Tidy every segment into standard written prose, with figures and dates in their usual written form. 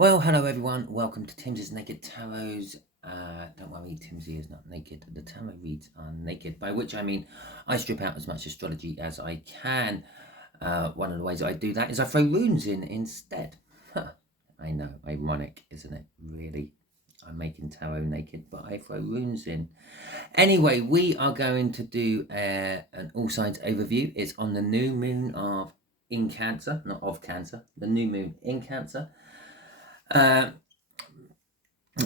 Well, hello everyone. Welcome to Timsy Naked Tarot's. Don't worry, Timsy is not naked. The tarot reads are naked, by which I mean I strip out as much astrology as I can. One of the ways I do that is I throw runes in instead. I know, ironic, isn't it? Really, I'm making tarot naked, but I throw runes in. Anyway, we are going to do an all signs overview. It's on the new moon in Cancer, not of Cancer. The new moon in Cancer.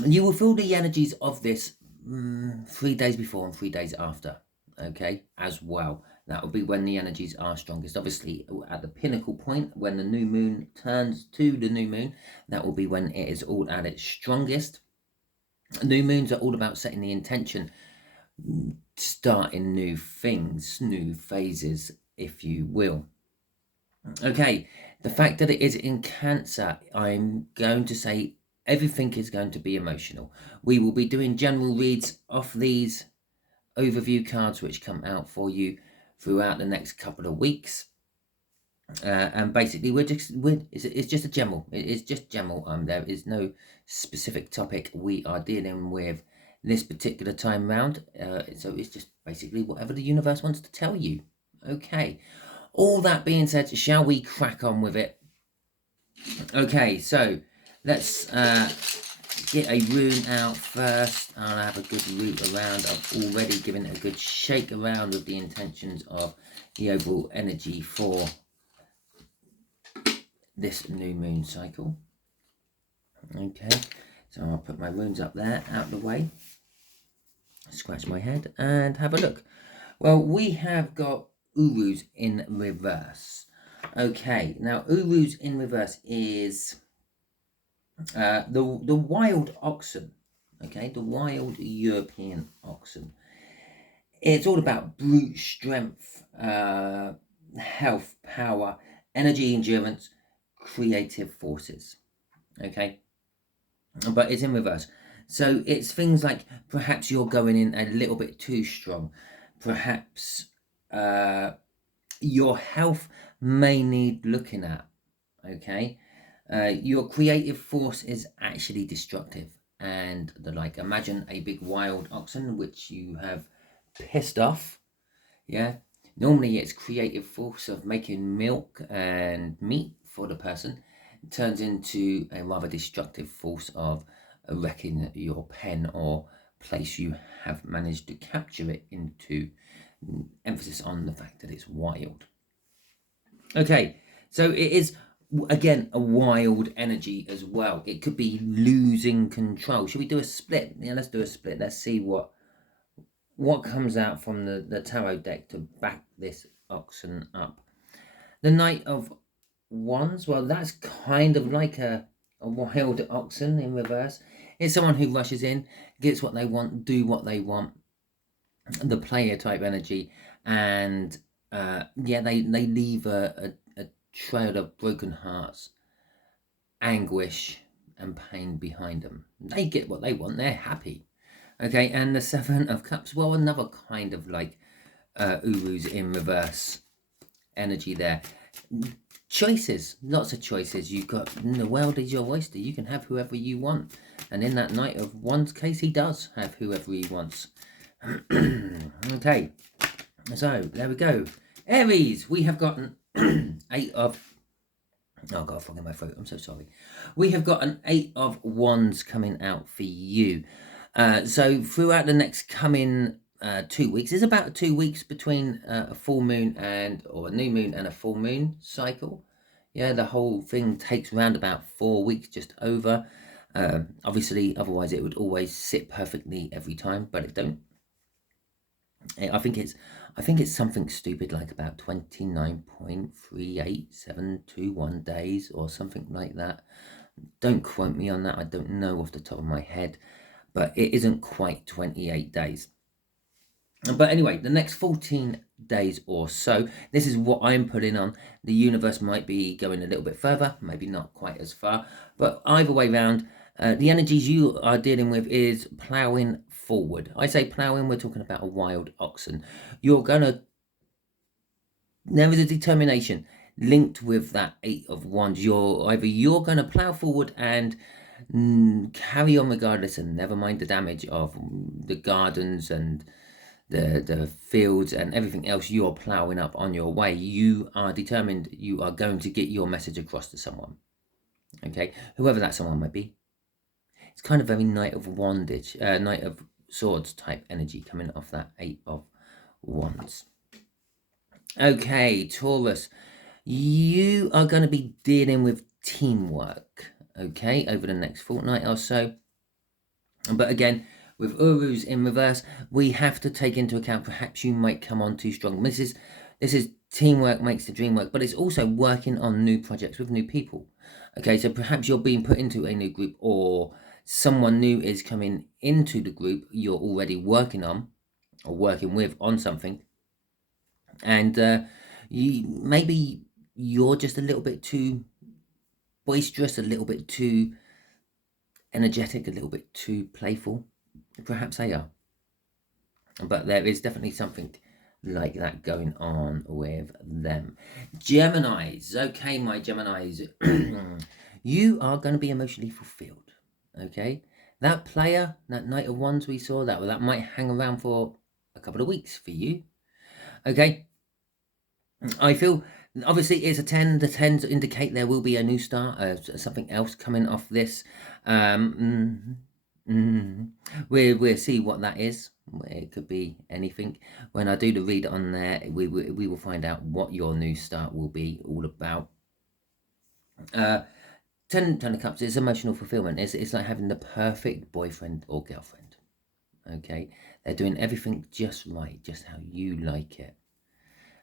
You will feel the energies of this 3 days before and 3 days after, okay, as well. That will be when the energies are strongest. Obviously, at the pinnacle point, when the new moon turns to the new moon, that will be when it is all at its strongest. New moons are all about setting the intention, starting new things, new phases, if you will. Okay, the fact that it is in Cancer, I'm going to say everything is going to be emotional. We will be doing general reads off these overview cards which come out for you throughout the next couple of weeks. And basically it's just a general. It's just general. There is no specific topic we are dealing with this particular time round. So it's just basically whatever the universe wants to tell you. Okay. All that being said, shall we crack on with it? Okay, so let's get a rune out first. I'll have a good root around. I've already given it a good shake around with the intentions of the overall energy for this new moon cycle. Okay, so I'll put my runes up there, out of the way. Scratch my head and have a look. Well, we have got Urus in reverse. Okay, now Urus in reverse is the wild oxen. Okay, the wild European oxen. It's all about brute strength, health, power, energy, endurance, creative forces. Okay, but it's in reverse. So it's things like perhaps you're going in a little bit too strong. Perhaps your health may need looking at. Okay, your creative force is actually destructive and the like. Imagine a big wild oxen which you have pissed off. Yeah, normally it's creative force of making milk and meat for the person. It turns into a rather destructive force of wrecking your pen or place you have managed to capture it into. Emphasis on the fact that it's wild. Okay, so it is again a wild energy as well. It could be losing control. Should we do a split? Yeah, let's do a split. Let's see what comes out from the tarot deck to back this oxen up. The Knight of Wands, well, that's kind of like a wild oxen in reverse. It's someone who rushes in, gets what they want, do what they want, the player type energy, and yeah, they leave a trail of broken hearts, anguish, and pain behind them. They get what they want, they're happy. Okay, and the Seven of Cups, well, another kind of like Urus in reverse energy there. Choices, lots of choices. You've got, the world is your oyster. You can have whoever you want. And in that Knight of Wands case, he does have whoever he wants. Okay, so there we go. Aries, we have gotten Eight of... Oh, I've got a frog in my throat. I'm so sorry. We have got an Eight of Wands coming out for you. So throughout the next coming 2 weeks, there's about 2 weeks between a full moon or a new moon and a full moon cycle. Yeah, the whole thing takes around about 4 weeks, just over. Obviously, otherwise it would always sit perfectly every time, but it don't. I think it's something stupid like about 29.38721 days or something like that. Don't quote me on that. I don't know off the top of my head, but it isn't quite 28 days. But anyway, the next 14 days or so, this is what I'm putting on. The universe might be going a little bit further, maybe not quite as far, but either way round, the energies you are dealing with is ploughing forward. I say ploughing, we're talking about a wild oxen. There is a determination. linked with that Eight of Wands. You're going to plow forward and carry on regardless, and never mind the damage of the gardens and the fields and everything else you're plowing up on your way. You are determined, you are going to get your message across to someone, okay, whoever that someone might be. It's kind of very Knight of Swords type energy coming off that Eight of Wands. Okay, Taurus, you are going to be dealing with teamwork, okay, over the next fortnight or so. But again, with Urus in reverse, we have to take into account perhaps you might come on too strong. This is teamwork makes the dream work, but it's also working on new projects with new people. Okay, so perhaps you're being put into a new group, or someone new is coming into the group you're already working on or working with on something, and maybe you're just a little bit too boisterous, a little bit too energetic, a little bit too playful. Perhaps they are, but there is definitely something like that going on with them. Geminis, okay, my Geminis, you are going to be emotionally fulfilled, okay? That player, that Knight of Wands we saw, that might hang around for a couple of weeks for you, okay? I feel, obviously, it's a 10. The 10s indicate there will be a new start, something else coming off this. We'll see what that is. It could be anything. When I do the read on there, we will find out what your new start will be all about. 10 of Cups is emotional fulfillment. It's like having the perfect boyfriend or girlfriend. Okay, they're doing everything just right, just how you like it.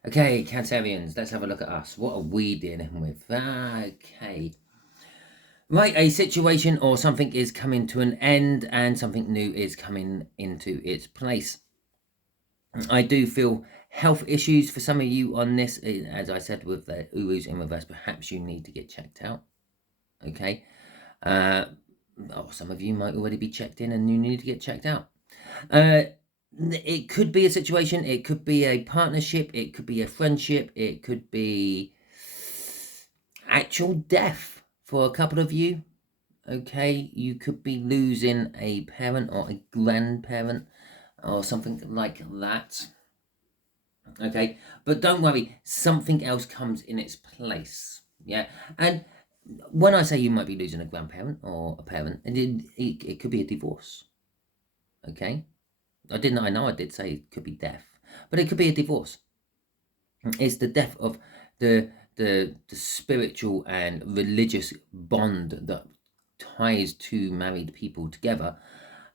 Okay, Cancerians, let's have a look at us. What are we dealing with? Okay. Right, a situation or something is coming to an end and something new is coming into its place. I do feel health issues for some of you on this. As I said, with the Urus in reverse, perhaps you need to get checked out. Okay. Some of you might already be checked in and you need to get checked out. It could be a situation, it could be a partnership, it could be a friendship, it could be actual death for a couple of you. Okay, you could be losing a parent or a grandparent or something like that. Okay, but don't worry, something else comes in its place. Yeah, and when I say you might be losing a grandparent or a parent, it could be a divorce. Okay, I know I did say it could be death, but it could be a divorce. It's the death of the spiritual and religious bond that ties two married people together,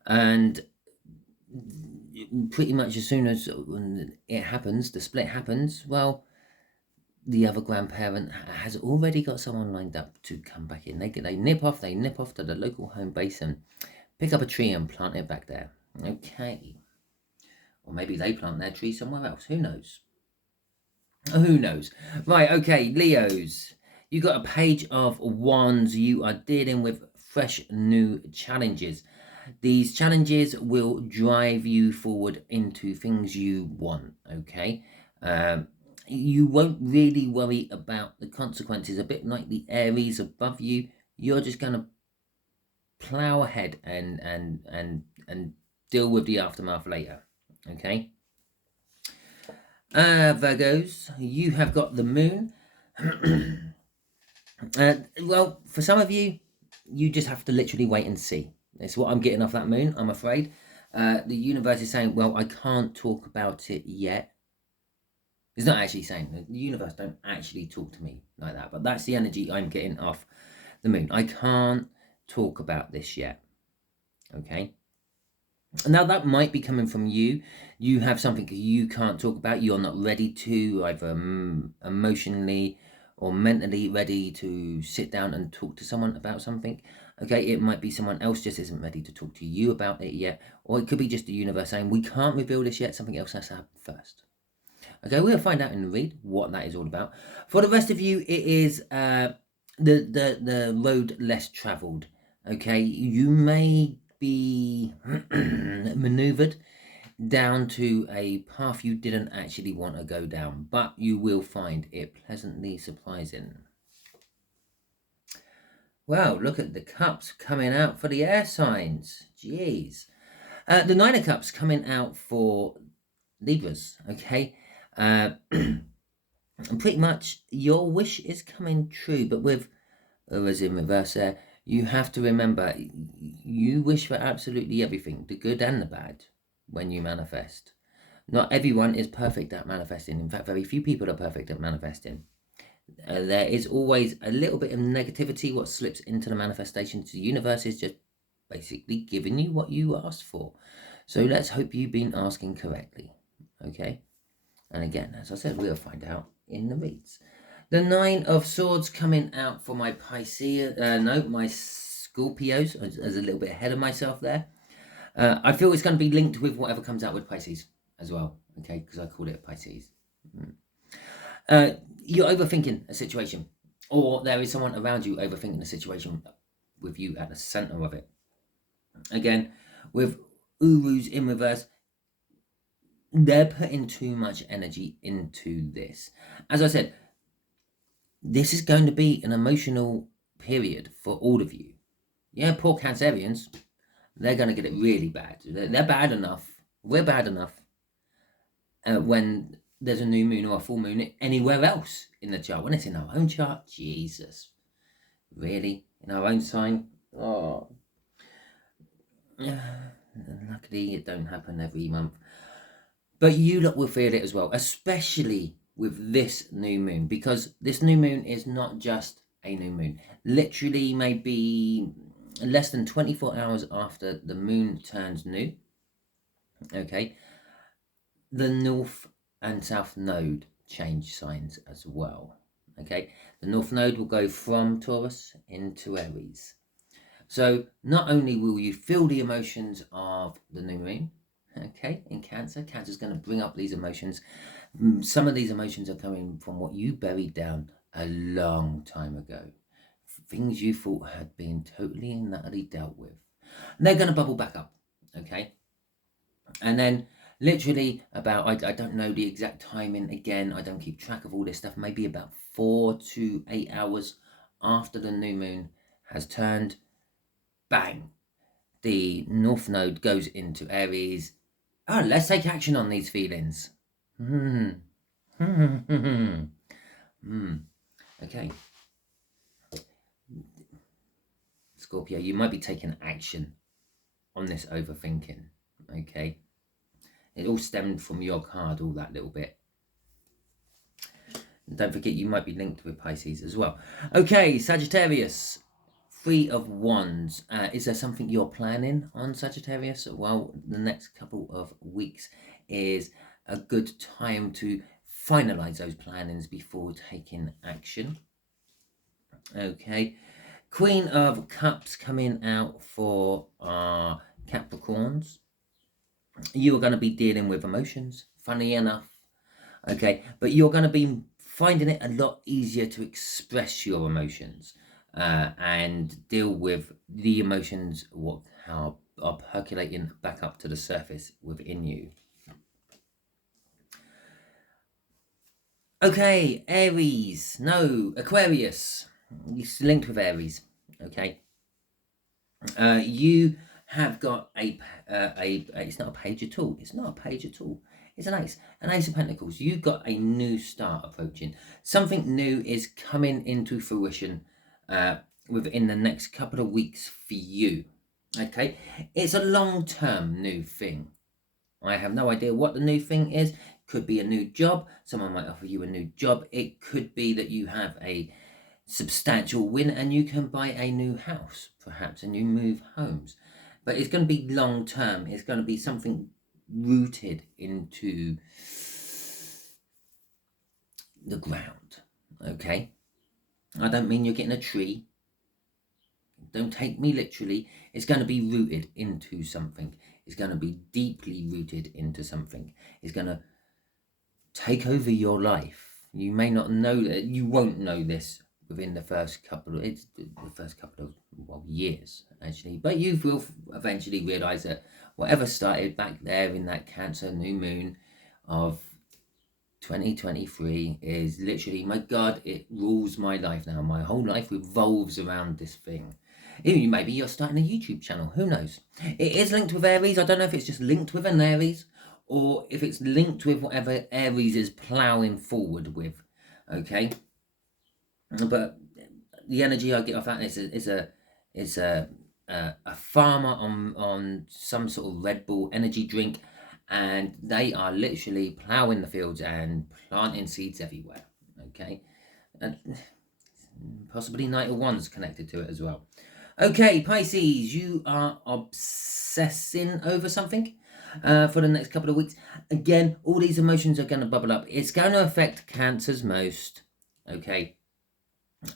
and pretty much as soon as it happens, the split happens, well, the other grandparent has already got someone lined up to come back in. They nip off to the local home base and pick up a tree and plant it back there. Okay, or maybe they plant their tree somewhere else. Who knows? Who knows? Right, okay, Leos. You got a Page of Wands. You are dealing with fresh new challenges. These challenges will drive you forward into things you want, okay? You won't really worry about the consequences. A bit like the Aries above you, you're just going to plow ahead and deal with the aftermath later, okay? Virgos, you have got the moon. Well, for some of you, you just have to literally wait and see. That's what I'm getting off that moon, I'm afraid. The universe is saying, well, I can't talk about it yet. It's not actually saying, the universe don't actually talk to me like that, but that's the energy I'm getting off the moon. I can't talk about this yet, okay? Now, that might be coming from you. You have something you can't talk about. You're not ready to, either emotionally or mentally ready to sit down and talk to someone about something. Okay, it might be someone else just isn't ready to talk to you about it yet. Or it could be just the universe saying, we can't reveal this yet. Something else has to happen first. Okay, we'll find out in the read what that is all about. For the rest of you, it is the road less travelled. Okay, you may be maneuvered down to a path you didn't actually want to go down, but you will find it pleasantly surprising. Well, look at the cups coming out for the air signs. Jeez. The Nine of Cups coming out for Libras, okay? Pretty much your wish is coming true, but with as in reverse there, you have to remember you wish for absolutely everything, the good and the bad, when you manifest. Not everyone is perfect at manifesting. In fact, very few people are perfect at manifesting. There is always a little bit of negativity. What slips into the manifestation to the universe is just basically giving you what you asked for. So let's hope you've been asking correctly. Okay? And again, as I said, we'll find out in the reads. The Nine of Swords coming out for my Pisces, my Scorpios, as a little bit ahead of myself there. I feel it's going to be linked with whatever comes out with Pisces as well, okay, because I called it Pisces. You're overthinking a situation, or there is someone around you overthinking a situation with you at the center of it. Again, with Urus in reverse, they're putting too much energy into this. As I said, this is going to be an emotional period for all of you. Yeah, poor Cancerians, they're going to get it really bad. They're bad enough. We're bad enough when there's a new moon or a full moon anywhere else in the chart. When it's in our own chart, Jesus. Really? In our own sign? Oh. Luckily, it don't happen every month. But you lot will feel it as well, especially with this new moon, because this new moon is not just a new moon. Literally, maybe less than 24 hours after the moon turns new, okay, the north and south node change signs as well, okay. The north node will go from Taurus into Aries. So not only will you feel the emotions of the new moon, okay, in Cancer. Cancer's going to bring up these emotions. Some of these emotions are coming from what you buried down a long time ago. Things you thought had been totally and utterly dealt with. And they're going to bubble back up, okay? And then literally about, I don't know the exact timing, again, I don't keep track of all this stuff, maybe about 4 to 8 hours after the new moon has turned, bang, the north node goes into Aries. Oh, let's take action on these feelings. Okay. Scorpio, you might be taking action on this overthinking. Okay. It all stemmed from your card, all that little bit. And don't forget, you might be linked with Pisces as well. Okay, Sagittarius. 3 of Wands. Is there something you're planning on, Sagittarius? Well, the next couple of weeks is a good time to finalize those plannings before taking action. Okay. Queen of Cups coming out for our Capricorns. You are going to be dealing with emotions, funny enough. Okay. But you're going to be finding it a lot easier to express your emotions. And deal with the emotions how are percolating back up to the surface within you. Okay, Aries. No, Aquarius. It's linked with Aries. Okay. You have got it's not a page at all. It's not a page at all. It's an ace of pentacles. You've got a new start approaching. Something new is coming into fruition within the next couple of weeks for you. Okay, it's a long-term new thing. I have no idea what the new thing is. Could be a new job. Someone might offer you a new job. It could be that you have a substantial win and you can buy a new house, perhaps, and you move homes. But it's going to be long-term. It's going to be something rooted into the ground. Okay, I don't mean you're getting a tree. Don't take me literally. It's going to be rooted into something. It's going to be deeply rooted into something. It's going to take over your life. You may not know that. You won't know this within the first couple of well, years actually, but you will eventually realize that whatever started back there in that Cancer new moon of 2023 is literally, my God, it rules my life now. My whole life revolves around this thing. Even maybe you're starting a YouTube channel, who knows? It is linked with Aries. I don't know if it's just linked with an Aries or if it's linked with whatever Aries is ploughing forward with, okay? But the energy I get off that is a farmer on some sort of Red Bull energy drink, and they are literally ploughing the fields and planting seeds everywhere. Okay, and possibly Knight of Wands connected to it as well. Okay, Pisces, you are obsessing over something for the next couple of weeks. Again, all these emotions are going to bubble up. It's going to affect Cancers most. Okay.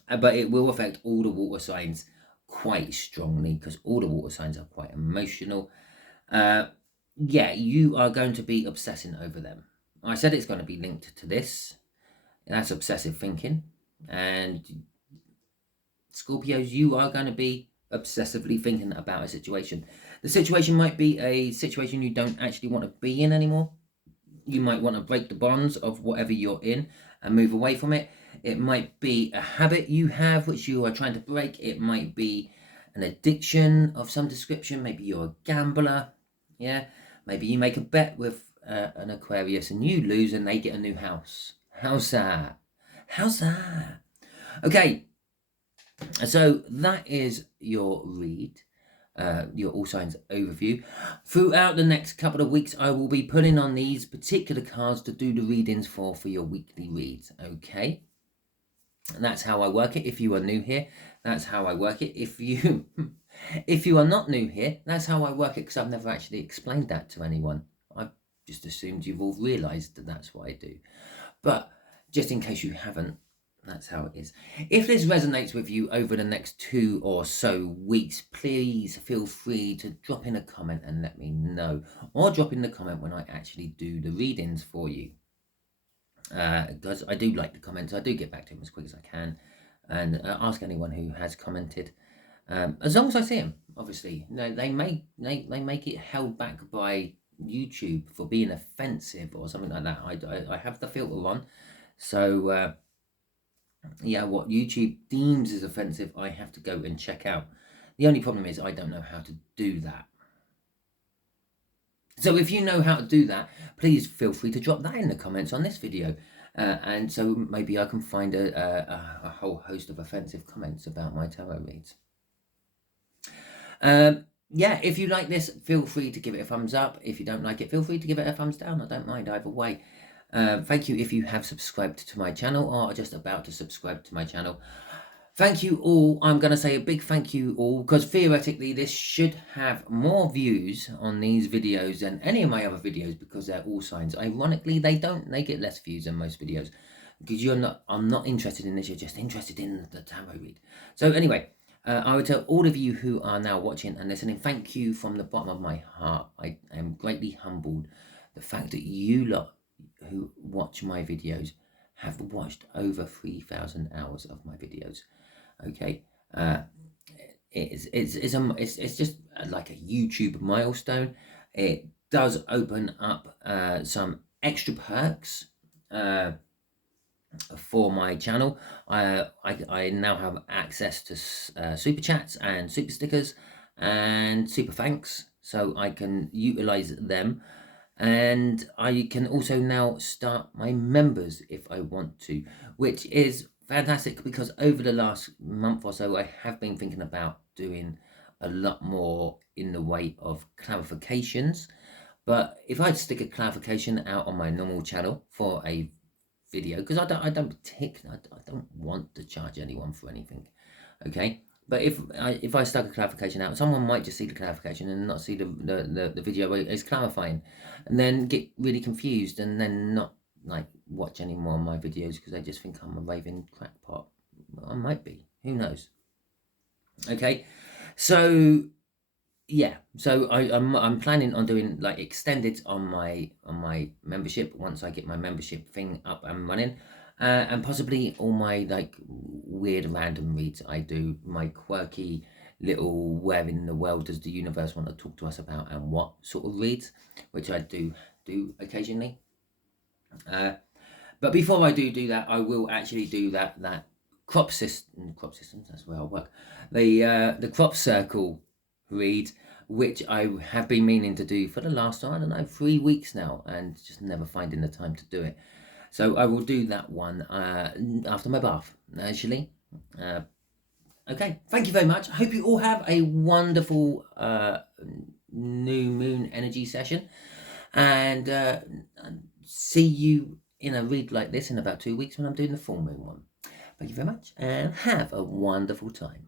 But it will affect all the water signs quite strongly because all the water signs are quite emotional. Yeah, you are going to be obsessing over them. I said it's going to be linked to this. That's obsessive thinking. And Scorpios, you are going to be obsessively thinking about a situation. The situation might be a situation you don't actually want to be in anymore. You might want to break the bonds of whatever you're in and move away from it. It might be a habit you have which you are trying to break. It might be an addiction of some description. Maybe you're a gambler. Yeah. Maybe you make a bet with an Aquarius and you lose and they get a new house. How's that? How's that? Okay. So that is your read. Your all signs overview. Throughout the next couple of weeks, I will be putting on these particular cards to do the readings for your weekly reads. Okay, and that's how I work it. If you are new here, that's how I work it. If you are not new here, that's how I work it, because I've never actually explained that to anyone. I've just assumed you've all realised that that's what I do. But just in case you haven't, that's how it is. If this resonates with you over the next 2 or so weeks, please feel free to drop in a comment and let me know. Or drop in the comment when I actually do the readings for you. Because I do like the comments. I do get back to them as quick as I can. And ask anyone who has commented. As long as I see them, obviously. No, they make it held back by YouTube for being offensive or something like that. I have the filter on. So... yeah, what YouTube deems as offensive, I have to go and check out. The only problem is I don't know how to do that. So if you know how to do that, please feel free to drop that in the comments on this video. And so maybe I can find a whole host of offensive comments about my tarot reads. Yeah, if you like this, feel free to give it a thumbs up. If you don't like it, feel free to give it a thumbs down. I don't mind either way. Thank you if you have subscribed to my channel or are just about to subscribe to my channel. Thank you all. I'm going to say a big thank you all, because theoretically this should have more views on these videos than any of my other videos, because they're all signs. Ironically, they don't. They get less views than most videos, because I'm not interested in this. You're just interested in the tarot read. So anyway, I would tell all of you who are now watching and listening, thank you from the bottom of my heart. I am greatly humbled. The fact that you lot who watch my videos have watched over 3,000 hours of my videos. Okay, it's just like a YouTube milestone. It does open up some extra perks for my channel. I now have access to super chats and super stickers and super thanks, so I can utilize them. And I can also now start my members if I want to, which is fantastic, because over the last month or so, I have been thinking about doing a lot more in the way of clarifications. But if I stick a clarification out on my normal channel for a video, because I don't want to charge anyone for anything, okay? But if I stuck a clarification out, someone might just see the clarification and not see the video where it's clarifying, and then get really confused and then not like watch any more of my videos because they just think I'm a raving crackpot. I might be. Who knows? Okay, so yeah, so I'm planning on doing like extended on my membership once I get my membership thing up and running. And possibly all my like weird random reads I do, my quirky little where in the world does the universe want to talk to us about and what sort of reads, which I do occasionally. But before I do that, I will actually do that crop systems. That's where I work. The crop circle read, which I have been meaning to do for the last, I don't know, 3 weeks now, and just never finding the time to do it. So I will do that one after my bath, actually. Okay, thank you very much. I hope you all have a wonderful new moon energy session, and see you in a read like this in about 2 weeks when I'm doing the full moon one. Thank you very much, and have a wonderful time.